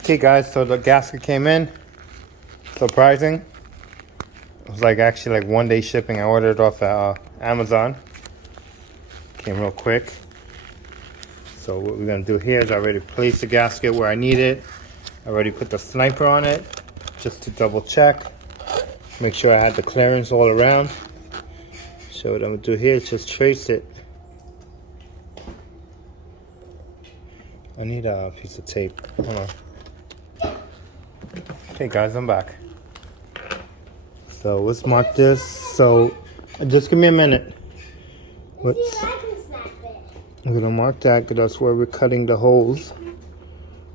Okay guys, so the gasket came in. Surprising. It was like actually like 1 day shipping. I ordered it off Amazon. Came real quick. So what we're gonna do here is I already placed the gasket where I need it. I already put the Sniper on it just to double check. Make sure I had the clearance all around. So what I'm gonna do here is just trace it. I need a piece of tape. Hold on. Okay guys, I'm back. So let's mark this. So just give me a minute. I'm gonna mark that because that's where we're cutting the holes.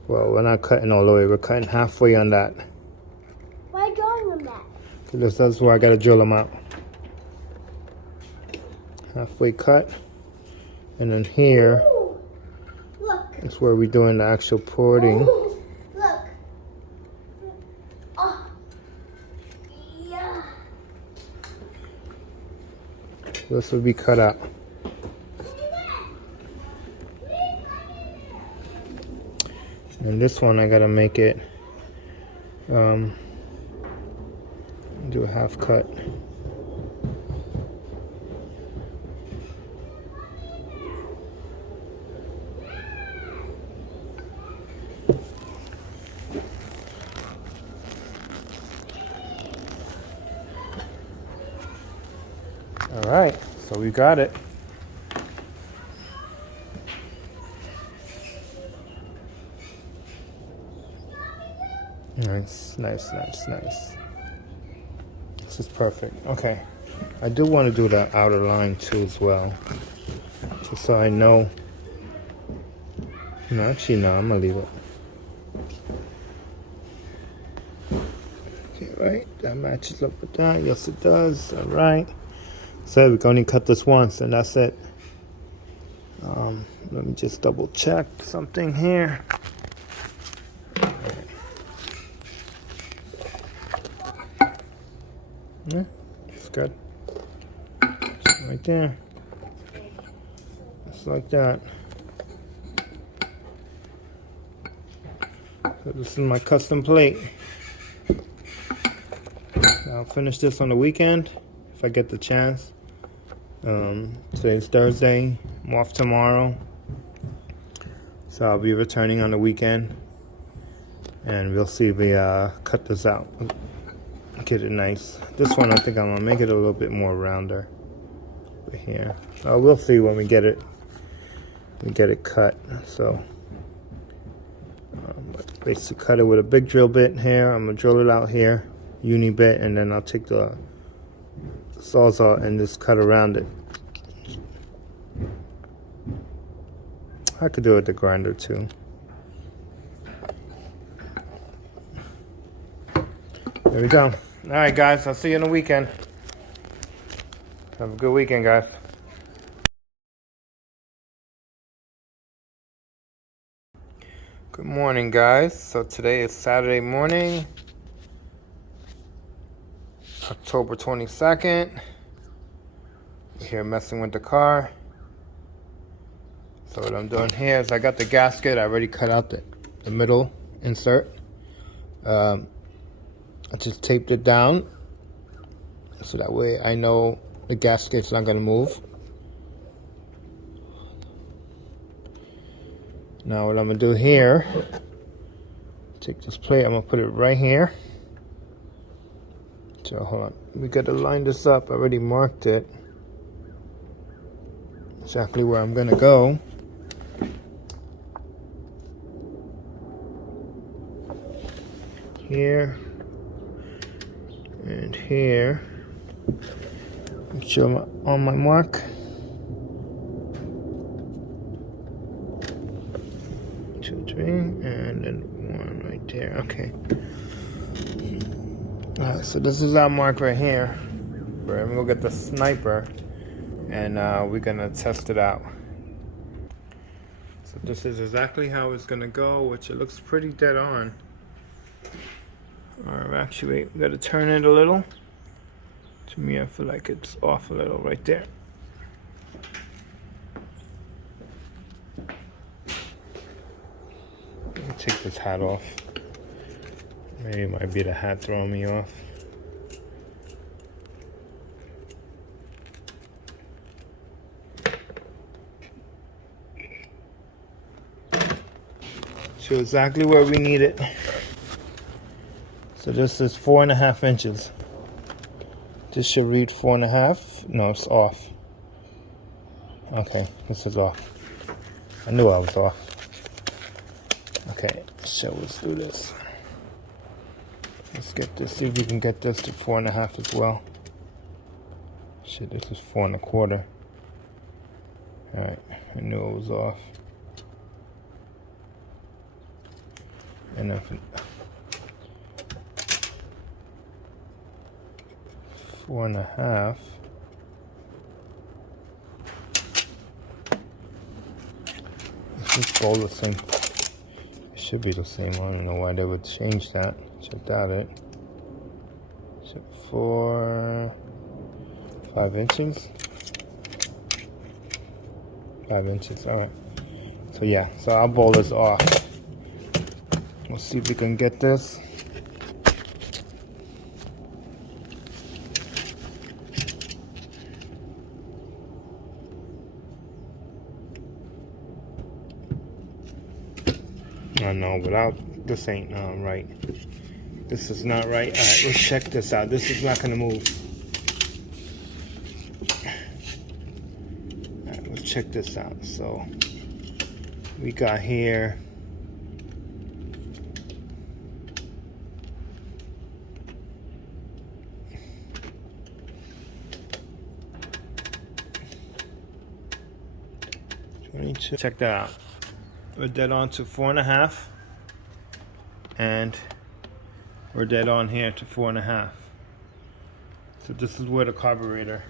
Well, we're not cutting all the way. We're cutting halfway on that. Why drawing them that? Because that's where I gotta drill them out. Halfway cut, and then here is where we're doing the actual porting. Ooh, look. Oh. Yeah. This will be cut out. And this one I gotta make it do a half cut. All right, so we got it. Nice, nice, nice, nice. This is perfect. Okay, I do want to do the outer line too as well, just so I know. No, actually, no, I'm gonna leave it. Okay, right, that matches up with that. Yes, it does. All right. So we can only cut this once, and that's it. Let me just double check something here. Yeah, it's good. Just right there. Just like that. So this is my custom plate. I'll finish this on the weekend if I get the chance. Today's Thursday. I'm off tomorrow. So I'll be returning on the weekend. And we'll see if we cut this out. Get it nice. This one I think I'm gonna make it a little bit more rounder over here. We'll see when we get it cut. So basically cut it with a big drill bit here. I'm gonna drill it out here, uni bit, and then I'll take the sawzall and just cut around it. I could do it with the grinder too. There we go. All right, guys. I'll see you on the weekend. Have a good weekend, guys. Good morning, guys. So today is Saturday morning, October 22nd. We're here messing with the car. So what I'm doing here is I got the gasket. I already cut out the middle insert. I just taped it down so that way I know the gasket's not going to move. Now what I'm going to do here, take this plate, I'm going to put it right here. So hold on, we got to line this up. I already marked it. Exactly where I'm going to go. Here. And here, show on my mark. 2, 3, and then 1 right there. Okay. Alright, so this is our mark right here. We're gonna go get the Sniper, and we're gonna test it out. So this is exactly how it's gonna go, which it looks pretty dead on. Alright, actually, we gotta turn it a little. To me, I feel like it's off a little right there. Let me take this hat off. Maybe it might be the hat throwing me off. Show exactly where we need it. So this is 4.5 inches. This should read 4.5. No, it's off. Okay, this is off. I knew I was off. Okay, so let's do this. Let's get this, see if we can get this to 4.5 as well. Shit, this is 4.25. Alright, I knew it was off. And then 4.5. Let's just fold the same. It should be the same. I don't know why they would change that. Check that it. So 5 inches. 5 inches. Alright. So yeah, so I'll bowl this off. Let's see if we can get this. Oh no, without this ain't right. This is not right. Alright, let's check this out. This is not gonna move. Alright, let's check this out. So we got here. Check that out. We're dead on to 4.5, and we're dead on here to 4.5. So this is where the carburetor,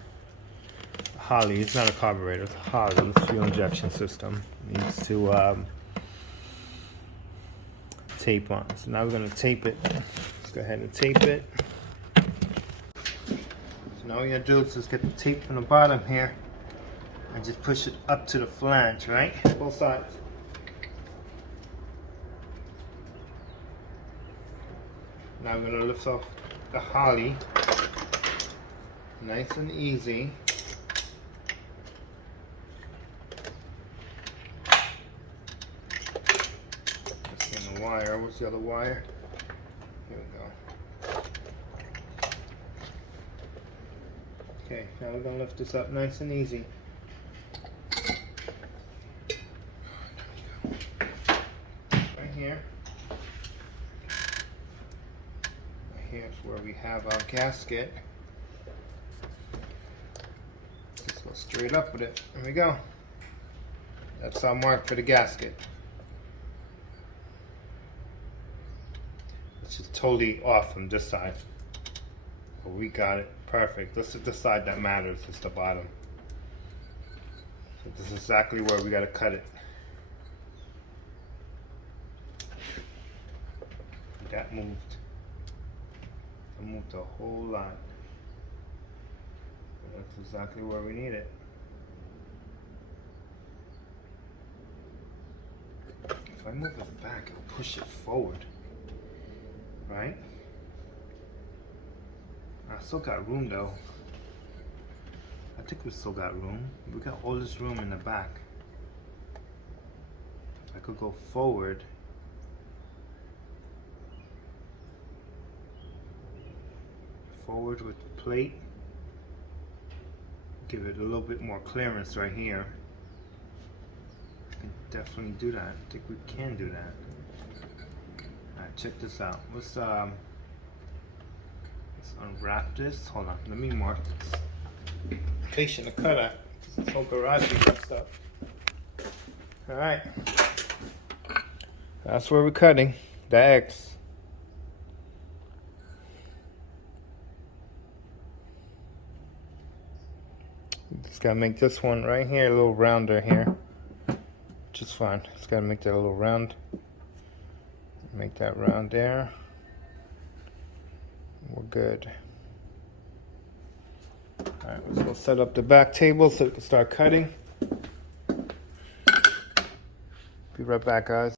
Holley, it's not a carburetor, it's a Holley fuel injection system, needs to tape on. So now we're going to tape it. Let's go ahead and tape it. So now all you got to do is just get the tape from the bottom here and just push it up to the flange, right? Both sides. Now I'm going to lift off the Holley, nice and easy. That's in the wire. What's the other wire? Here we go. Okay, now we're going to lift this up nice and easy. Right here. Here's where we have our gasket. Just go straight up with it. There we go. That's our mark for the gasket. Which is totally off from this side. But we got it perfect. This is the side that matters. It's the bottom. So this is exactly where we got to cut it. That moved. I moved a whole lot. That's exactly where we need it. If I move it back, I'll push it forward. Right? I still got room though. I think we still got room. We got all this room in the back. I could go forward. Forward with the plate. Give it a little bit more clearance right here. I can definitely do that. I think we can do that. Alright, check this out. Let's unwrap this. Hold on, let me mark this. Patient to cut at. This whole garage is messed up. Alright. That's where we're cutting. The X. Just gotta make this one right here a little rounder here. Which is fine. Just gotta make that a little round. Make that round there. We're good. Alright, let's go set up the back table so we can start cutting. Be right back, guys.